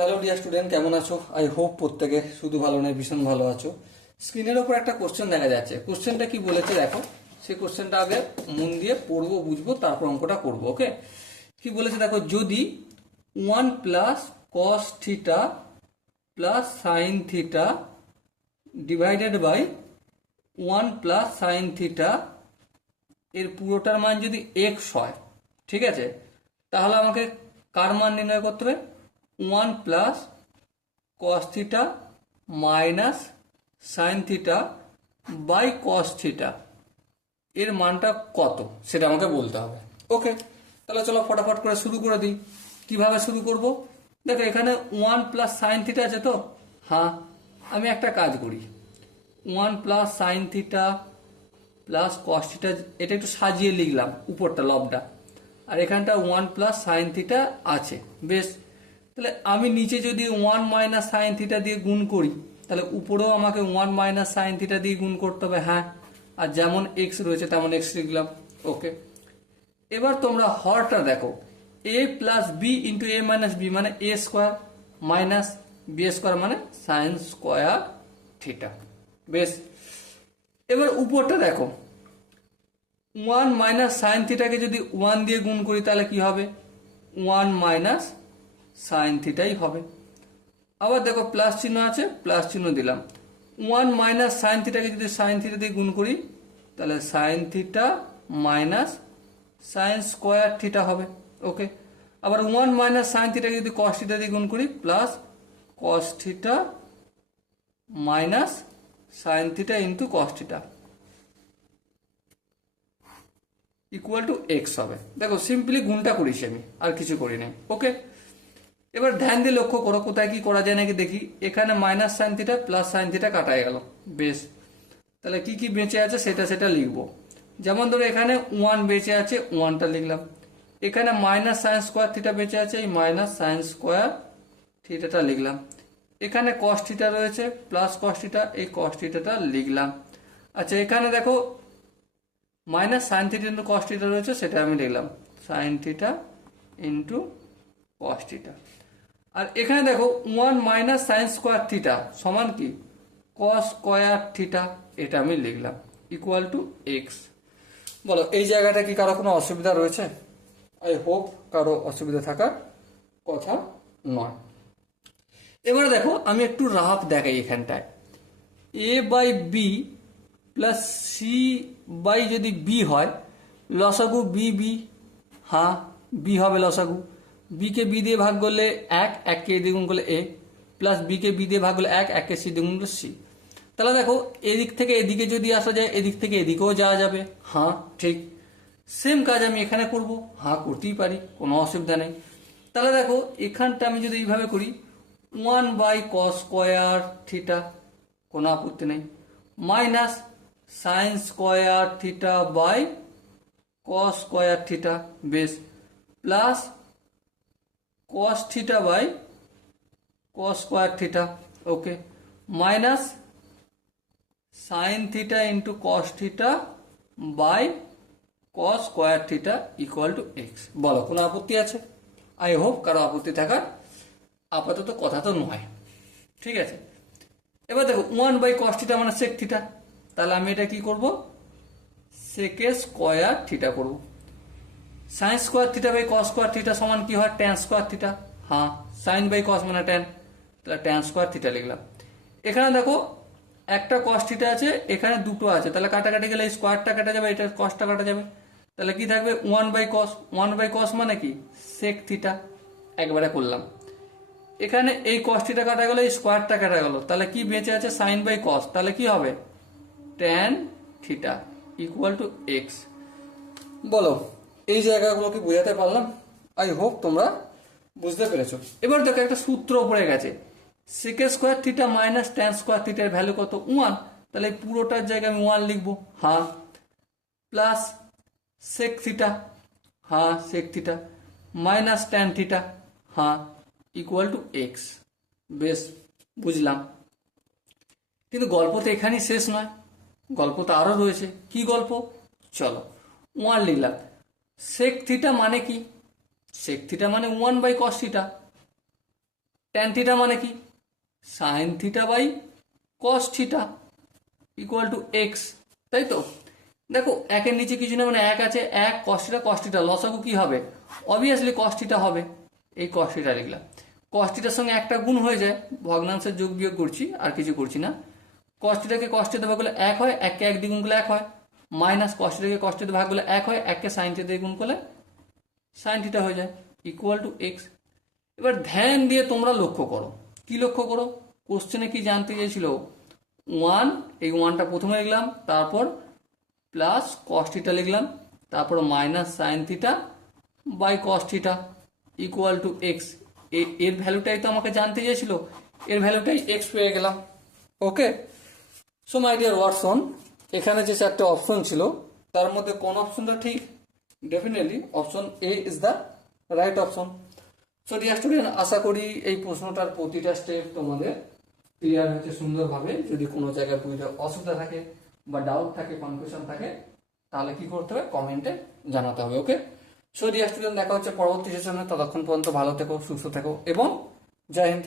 Hello dear student, কেমন আছো? I hope প্রত্যেকে শুধু ভালো নয়, ভীষণ ভালো আছো। স্ক্রিনের ওপর একটা কোশ্চেন দেখা যাচ্ছে। কোশ্চেনটা কি বলেছে দেখো। সেই কোশ্চেনটা আগে মন দিয়ে পড়বো, বুঝবো, তারপর অঙ্কটা করবো। ওকে, কি বলেছে দেখো, যদি 1 + cos θ + sin θ divided by 1 + sin θ এর পুরোটার মান যদি x হয়, ঠিক আছে, তাহলে আমাকে কার মান নির্ণয় করতে হবে? 1 + cos θ - sin θ বাই cos θ এর মানটা কত সেটা আমাকে বলতে হবে। ওকে, তাহলে চলো ফটাফট করে শুরু করে দিই। কিভাবে শুরু করব? দেখো, এখানে 1 + sin θ আছে তো। হ্যাঁ, আমি একটা কাজ করি, 1 + sin θ + cos θ, এটা একটু সাজিয়ে লিখলাম উপরটা, লবটা, আর এখানটা 1 + sin θ আছে। বেশ, তাহলে আমি নিচে যদি 1 - sin θ দিয়ে গুণ করি, তাহলে উপরেও আমাকে 1 - sin θ দিয়ে গুণ করতে হবে। হ্যাঁ, আর যেমন এক্স রয়েছে তেমন এক্স লিখলাম। ওকে, এবার তোমরা হরটা দেখো, a + b × a - b মানে a² মাইনাস b² মানে sin² θ। বেশ, এবার উপরটা দেখো, 1 - sin θ কে যদি 1 দিয়ে গুণ করি তাহলে কি হবে? 1 - sin θ হবে। আবার দেখো প্লাস চিহ্ন আছে, প্লাস চিহ্ন দিলাম। 1 - sin θ কে যদি sin θ দিয়ে গুণ করি তাহলে sin θ মাইনাস sin² θ হবে। ওকে, আবার 1 - sin θ কে যদি cos θ দিয়ে গুণ করি plus cos θ minus sin θ × cos θ equal to X হবে। দেখো, সিম্পলি গুণটা করেছি আমি, আর কিছু করি নাই। ওকে, এবার ধ্যান দিয়ে লক্ষ্য করো কোথায় কি করা যায় নাকি দেখি। এখানে -sin θ + sin θ কাটাই গেল। বেশ, তাহলে কি কি বেঁচে আছে সেটা লিখবো। যেমন ধরো এখানে 1 বেঁচে আছে, 1টা লিখলাম। এখানে -sin² θ বেঁচে আছে, এই -sin² θটা লিখলাম। এখানে cos θ রয়েছে, প্লাস cos θ, এই cos θটা লিখলাম। আচ্ছা, এখানে দেখো -sin θ × cos θ রয়েছে, সেটা আমি লিখলাম sin θ × cos θ। আর এখানে দেখো 1 - sin² θ সমান কি? cos² θ, এটা আমি লিখলাম ইকুয়াল টু এক্স। বলো, এই জায়গাটা কি কারো কোনো অসুবিধা রয়েছে? আই হোপ কারো অসুবিধা থাকার কথা নয়। এবারে দেখো, আমি একটু রাফ দেখাই এখানটায়। a/b প্লাস c/ যদি b হয়, লসাগু b হ্যাঁ, b হবে লসাগু। b কে b দিয়ে ভাগ করলে 1, 1 কে দিয়ে গুণ করলে a, plus b K b দিয়ে ভাগ করলে 1, 1 কে c দিয়ে গুণ করলে c। তাহলে দেখো, এদিক থেকে এদিকে যদি আসা যায়, এদিক থেকে এদিকেও যাওয়া যাবে। হ্যাঁ, ঠিক সেম কাজ আমি এখানে করব। হ্যাঁ, করতেই পারি, কোনো অসুবিধা নেই। তাহলে দেখো, এখানটা আমি যদি এইভাবে করি, 1/cos² θ, কোনো আপত্তি নেই, মাইনাস sin² θ বাই cos² θ। বেশ, plus cos θ by cos² θ। Okay, minus sin θ × cos θ by cos² θ equal to X. বলো, কোনো আপত্তি আছে? আই হোপ কারো আপত্তি থাকার আপাতত কথা তো নয়। ঠিক আছে, এবার দেখো 1/cos θ মানে sec θ, তাহলে আমি এটা কি করব? sec² θ করব। sin² θ বাই cos² θ সমান কি হয়? tan² θ। হ্যাঁ, sin/cos মানে tan, তাহলে tan² θ লিখলাম। এখানে দেখো একটা cos θ আছে, এখানে দুটো আছে, তাহলে কাটাকাটি গেলে স্কোয়ারটা কাটা যাবে, এটা cosটা কাটা যাবে। তাহলে কি থাকবে? 1/cos। 1/cos মানে কি? sec θ। একবারে করলাম। এখানে এই cos θ কাটা গেল, এই স্কোয়ারটা কাটা গেল, তাহলে কি বেঁচে আছে? sin/cos, তাহলে কি হবে? tan θ equal to X. বলো, এই জায়গাগুলো কি বোঝাতে পারলাম? আই হোপ তোমরা বুঝতে পেরেছো। এবার দেখো, একটা সূত্র পড়ে গেছে, sec² θ মাইনাস tan² θ এর ভ্যালু কত? 1। তাহলে এই পুরোটার জায়গায় আমি 1 লিখবো। হ্যাঁ, প্লাস sec θ, হ্যাঁ sec θ, মাইনাস tan θ, হ্যাঁ ইকুয়াল টু এক্স। বেশ, বুঝলাম। কিন্তু গল্প তো এখানেই শেষ নয়, গল্প তো আরও রয়েছে। কি গল্প? চলো, 1 লিখলাম। sec θ মানে কি? sec θ মানে 1/cos θ। ট্যান থিটা মানে কি, sine theta by cos theta equal to x, তাই তো। দেখো একের নিচে কিছু না, মানে এক আছে, এক কস থিটা লসাগু কি হবে, অবভিয়াসলি কস থিটা হবে, এই কস থিটা লিখলাম। কস থিটার সঙ্গে একটা গুণ হয়ে যায়, ভগ্নাংশের যোগ বিয়োগ করছি আর কিছু করছি না। কস থিটাকে কস থিটা ভাগ করলে এক হয়, এককে এক দিয়ে গুণ করলে এক হয়, মাইনাস কস থিটাকে কস থিটা ভাগ করলে এক হয়, এককে সাইন থিটা দিয়ে গুণ করলে সাইন থিটা হয়ে যায় ইকুয়াল টু এক্স। এবার ধ্যান দিয়ে তোমরা লক্ষ্য করো, কি লক্ষ্য করো, কোশ্চেনে কি জানতে চেয়েছিল, ওয়ান, এই ওয়ানটা প্রথমে লিখলাম, তারপর প্লাস কস থিটা লিখলাম, তারপর minus sine theta by cos theta equal to x. এর ভ্যালুটাই তো আমাকে জানতে চেয়েছিল, এর ভ্যালুটাই এক্স পেয়ে গেলাম। ওকে, সো মাই ডিয়ার ওয়াটসন, এখানে যে চারটে অপশন ছিল তার মধ্যে কোন অপশনটা ঠিক, definitely option A is the right option. So dear student, আশা করি এই প্রশ্নটার প্রতিটা স্টেপ তোমাদের ক্লিয়ার হয়েছে সুন্দরভাবে। যদি কোনো জায়গায় বুঝতে অসুবিধা থাকে বা ডাউট থাকে, কনফিউশন থাকে, তাহলে কি করতে হবে, কমেন্টে জানাতে হবে। ওকে, সো ডিয়ার স্টুডেন্ট, দেখা হচ্ছে পরবর্তী সেশনে। ততক্ষণ পর্যন্ত ভালো থেকো, সুস্থ থেকো এবং জয় হিন্দ।